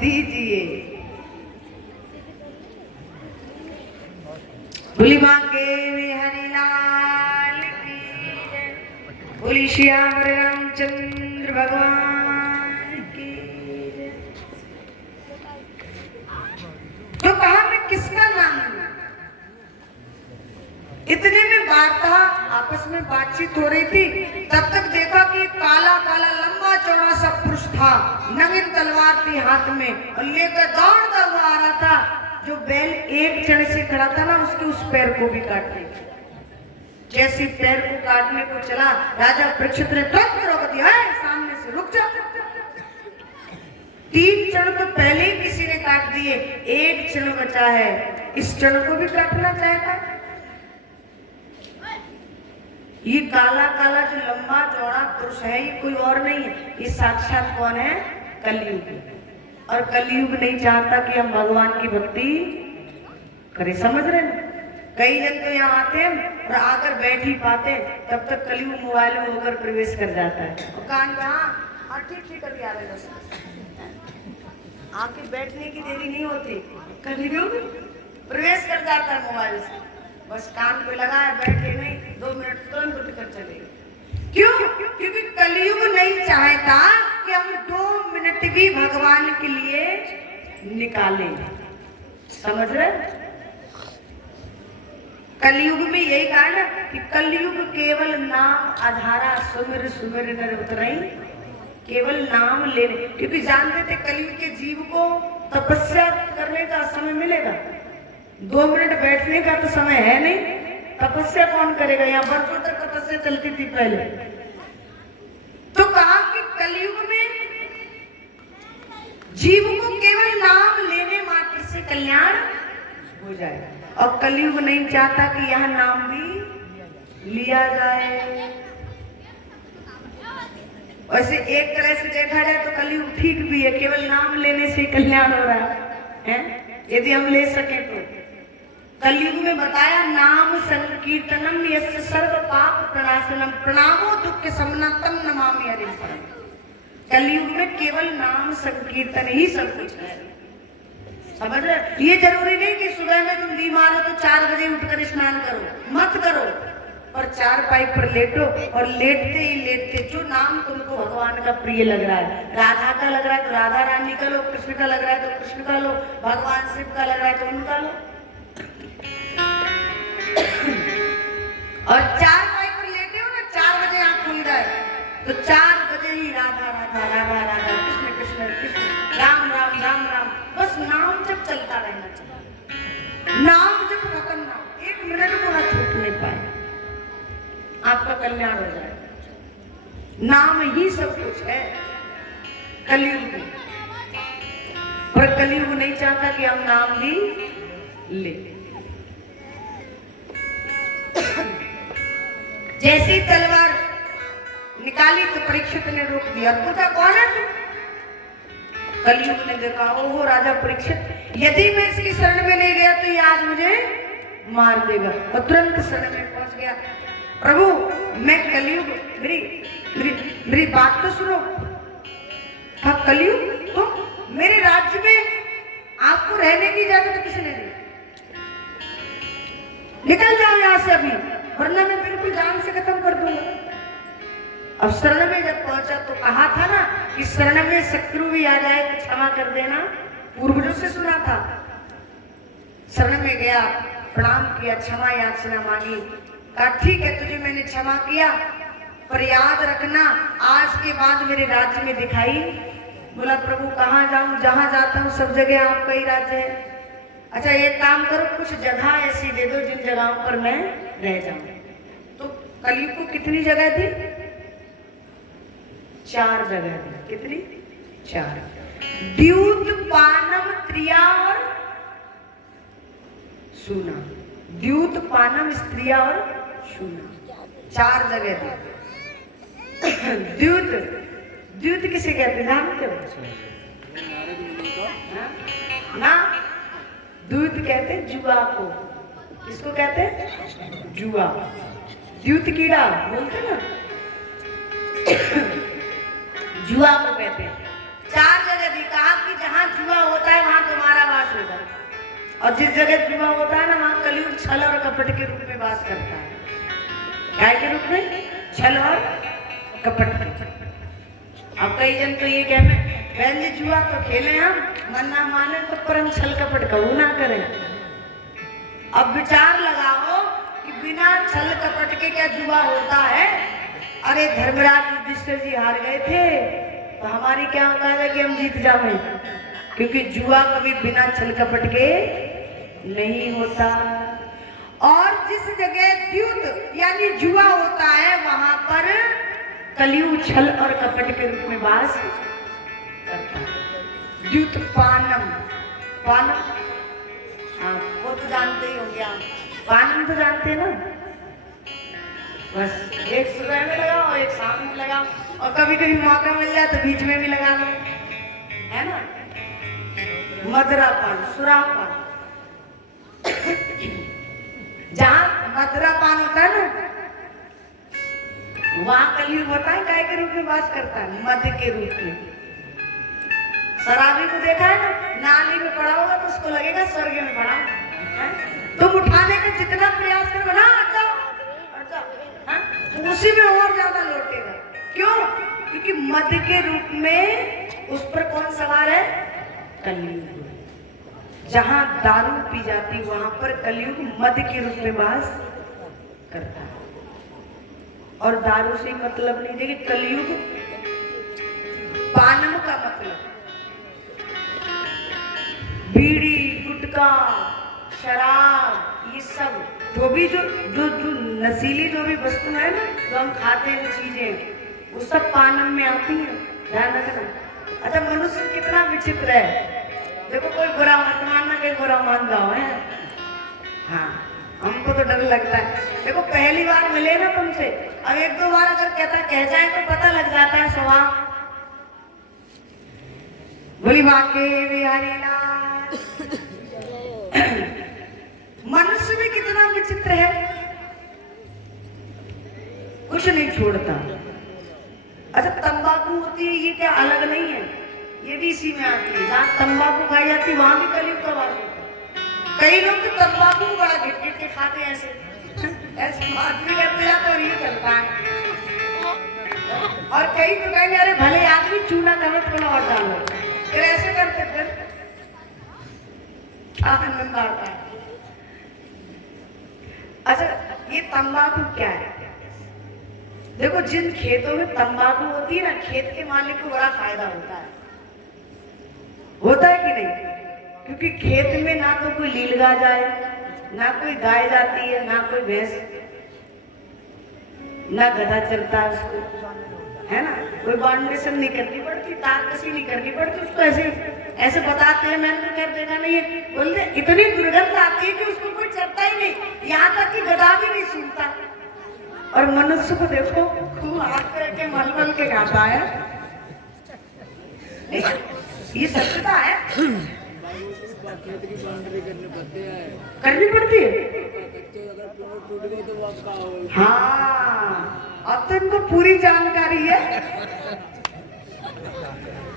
दीजिए। बोली माँ के हरि लाल की जय, बोली श्याम रामचंद्र भगवान की जय। तो कहा मैं किसका नाम लूं? इतने में वार्ता आपस में बातचीत हो रही थी, तब तक देखा कि काला काला लंबा चौड़ा सा पुरुष था, नंगी तलवार थी हाथ में और लेकर दौड़ता हुआ आ रहा था। जो बैल एक चढ़ से खड़ा था ना, उसके उस पैर को भी काट दी। जैसे पैर को काटने को चला, राजा परीक्षित ने तुरंत रोक दिया, सामने से रुक जा। 3 चढ़ तो पहले ही किसी ने काट दिए, 1 चढ़ बचा है, इस चढ़ को भी काटना चाहता। ये काला काला जो लंबा चौड़ा पुरुष है, ये कोई और नहीं है, ये साक्षात कौन है? कलयुग। और कलयुग नहीं चाहता कि हम भगवान की भक्ति करें, समझ रहे हैं? कई जन तो यहाँ आते हैं और आकर बैठ ही पाते, तब तक कलयुग मोबाइल में होकर प्रवेश कर जाता है और कान में हाँ ठीक अभी आ रहे, आके बैठने की देरी नहीं होती, कलयुग प्रवेश कर जाता है मोबाइल से। बस कान पे लगा है, बैठे नहीं, 2 मिनट तुरंत उठकर चले। क्यों? क्योंकि कलयुग नहीं चाहता कि हम 2 मिनट भी भगवान के लिए निकालें, समझ रहे? कलयुग में यही कहा ना कि कलयुग केवल नाम आधारा, सुमिर सुमिर नर उतरई, केवल नाम लेने। क्योंकि जानते थे कलयुग के जीव को तपस्या करने का समय मिलेगा, 2 मिनट बैठने का तो समय है नहीं, तपस्या कौन करेगा? यहाँ बरसों तक तपस्या चलती थी पहले। तो कहा कि कलयुग में जीव को केवल नाम लेने मात्र से कल्याण हो जाए, और कलयुग नहीं चाहता कि यह नाम भी लिया जाए। वैसे एक तरह से देखा जाए तो कलयुग ठीक भी है, केवल नाम लेने से कल्याण हो रहा है, यदि हम ले सके तो। कलयुग में बताया नाम संकीर्तनम यस्य सर्व पाप प्रणाशनम प्रणामो दुख शमनम तम नमामि हरिं परम। कलयुग में केवल नाम संकीर्तन ही सब कुछ है, समझ रहे? ये जरूरी नहीं कि सुबह में तुम बीमार हो तो 4 बजे उठकर स्नान करो, मत करो, पर 4 पाई पर लेटो और लेटते ही लेटते जो नाम तुमको भगवान का प्रिय लग रहा है, राधा का लग रहा है तो राधा रानी का लो, कृष्ण का लग रहा है तो कृष्ण का लो, भगवान शिव का लग रहा है तो उनका लो। और 4 पाई पर लेटे हो ना, 4 बजे आंख खुल जाए तो 4 बजे ही राधा राधा राधा राधा, कृष्ण कृष्ण कृष्ण, राम राम राम राम, बस नाम जब चलता रहना चाहिए। नाम जब खत्म ना हो, 1 मिनट को ना छूट नहीं पाए, आपका कल्याण हो जाए। नाम ही सब कुछ है कलयुग में, पर कलयुग नहीं चाहता कि हम नाम भी ले। जैसी तलवार निकाली तो परीक्षित ने रोक दिया, पूछा कौन है तू? कलयुग ने देखा, ओहो राजा परीक्षित, यदि मैं इसकी शरण में नहीं गया तो ये आज मुझे मार देगा, और तुरंत शरण में पहुंच गया। प्रभु मैं कलयुग, मेरी बात तो सुनो। हाँ कलयुग, तो मेरे राज्य में आपको रहने की इजाजत किसने दी? निकल जाओ यहाँ से अभी, वरना मैं बिल्कुल जान से खत्म कर दूंगा। अब शरण में जब पहुंचा तो कहा था ना कि शरण में शत्रु भी आ जाए तो क्षमा कर देना, पूर्वजों से सुना था। शरण में गया, प्रणाम किया, क्षमा याचना मांगी, कहा ठीक है तुझे मैंने क्षमा किया, पर याद रखना आज के बाद मेरे राज्य में दिखाई। बोला प्रभु कहाँ जाऊं, जहां जाता हूं सब जगह आपका ही राज्य है। अच्छा एक काम करो, कुछ जगह ऐसी दे दो जिन जगहों पर मैं रह जाऊं। तो कलयुग को कितनी जगह थी? 4 जगह थी। कितनी? 4। द्यूत पानम त्रिया और शूना, द्यूत पानम स्त्रिया और शूना, 4 जगह थी। द्यूत, द्यूत किसे कहते जानते हो ना? द्यूत कहते जुआ को। किसको कहते हैं? जुआ। द्यूत कीड़ा बोलते ना, जुआ को कहते हैं। 4 जगह भी कहा कि जहां जुआ और जिस जगह जुआ होता है ना वहां कलयुग छल और कपट के रूप में वास करता है। क्या के रूप में? छल और कपट के। अब कई जन तो ये कह में बहन जी जुआ तो खेले हम, मन ना माने तो पर हम छल कपट कहू ना करें। अब विचार लगाओ कि बिना छल कपट के क्या जुआ होता है? अरे धर्मराज युधिष्ठिर जी हार गए थे तो हमारी क्या औकात है कि हम जीत जाए? क्योंकि जुआ कभी बिना छल कपट के नहीं होता। और जिस जगह द्यूत यानी जुआ होता है वहां पर कलयुग छल और कपट के रूप में वास करता है। द्यूत पानम, पानम हाँ वो तो जानते ही होंगे आप, पानम तो जानते हैं ना। बस एक सुबह में लगाओ एक शाम में लगाओ और कभी कभी मौका मिल जाए तो बीच में भी लगा लो, है ना। मदरापान, सुरापान, जहां मदरापान होता है ना वहां कलयुग होता है काय के रूप में वास करता है? मध्य के रूप में। शराबी को देखा है ना, नाली में पड़ा होगा तो उसको लगेगा स्वर्ग में पड़ा है। तुम उठाने का जितना प्रयास करो ना उसी में और ज्यादा लौटेगा। क्यों? क्योंकि मध्य के रूप में उस पर कौन सवार है? कलयुग। जहां दारू पी जाती वहां पर कलयुग मध्य के रूप में वास करता है। और दारू से मतलब नहीं, देखिए कलयुग पानम का मतलब बीड़ी, गुटखा, शराब, ये सब जो भी जो नशीली जो भी वस्तु है ना जो हम खाते हैं चीजें वो सब पानम में आती हैं। ध्यान रखना। अच्छा मनुष्य कितना विचित्र है। देखो कोई बुरा मत मानना, कोई बुरा मान जाओ है। हाँ हमको तो डर लगता है। देखो पहली बार मिले ना तुमसे, अब एक दो बार अगर कह जाए तो पता लग जाता है स्वभाव। बोली बाके बिहारी लाल। मनुष्य भी कितना विचित्र है, कुछ नहीं छोड़ता। अच्छा तंबाकू होती है ये क्या अलग नहीं है? ये भी इसी में आती है। जहाँ तंबाकू खाई जाती है वहां भी कलयुग का वास होता है। कई लोग तो तंबाकू बड़ा घिट घिट के खाते हैं, ऐसे बात भी करते जाते और ये चलता है। और कई तो कहेंगे अरे भले आदमी चूना नमक को और डालो, फिर ऐसे करते फिर आनंद आता है। अच्छा ये तंबाकू क्या है? देखो जिन खेतों में तंबाकू होती है ना, खेत के मालिक को बड़ा फायदा होता है कि नहीं? क्योंकि खेत में ना तो कोई लीलगा जाए, ना कोई गाय जाती है, ना कोई भैंस, ना गधा चलता है उसको, है ना। कोई बाउंडेशन नहीं करनी पड़ती, तार कसी नहीं करनी पड़ती उसको। ऐसे बताते हैं, मैंने तो कर देखा नहीं है, बोलते इतनी दुर्गंध आती है कि उसको कोई चलता ही नहीं, यहाँ तक कि गधा भी नहीं सूंघता। और मनुष्य को देखो खूब हाथ करके मल मल के खाता है। ये सत्यता है। करनी पड़ती है। हाँ अब तो इनको पूरी जानकारी है।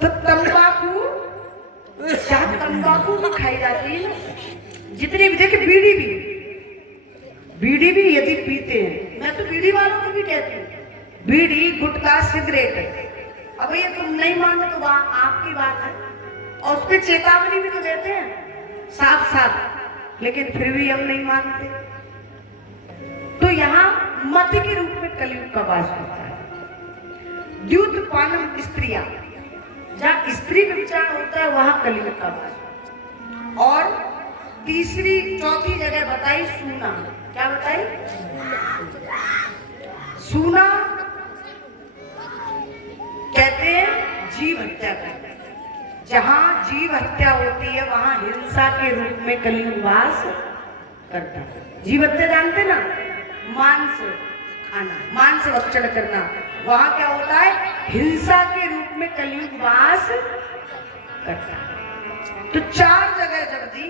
तो तंबाकू क्या तंबाकू भी खाई जाती है, जितनी भी देखिए बीड़ी भी यदि पीते हैं, मैं तो बीड़ी वालों को भी कहती हूँ, बीड़ी गुटखा सिगरेट। अब ये तुम नहीं मानते तो आपकी बात है, और उस पर चेतावनी भी तो देते हैं साफ साफ, लेकिन फिर भी हम नहीं मानते। तो यहाँ मध्य के रूप में कलयुग का वास होता है। द्यूत पानम स्त्रिया, जहाँ स्त्री विचार होता है वहां कलयुग का वास। और तीसरी चौथी जगह बताई सूना। क्या बताई? सूना कहते हैं जीव हत्या करते। जहां जीव हत्या होती है वहां हिंसा के रूप में कलयुग वास करता है। जीव हत्या जानते ना, मांस खाना, मांस भक्षण करना, वहां क्या होता है? हिंसा के रूप में कलयुग वास करता है। तो 4 जगह जब दी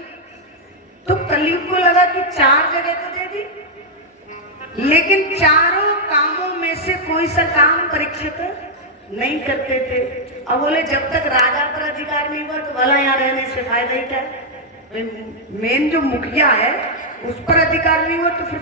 तो कलयुग को लगा कि 4 जगह तो दे दी, लेकिन चारों कामों में से कोई सा काम परीक्षित नहीं करते थे। अब बोले जब तक राजा पर अधिकार नहीं हुआ तो भला यहाँ रहने से फायदा ही क्या है? मेन जो मुखिया है उस पर अधिकार नहीं हुआ तो फिर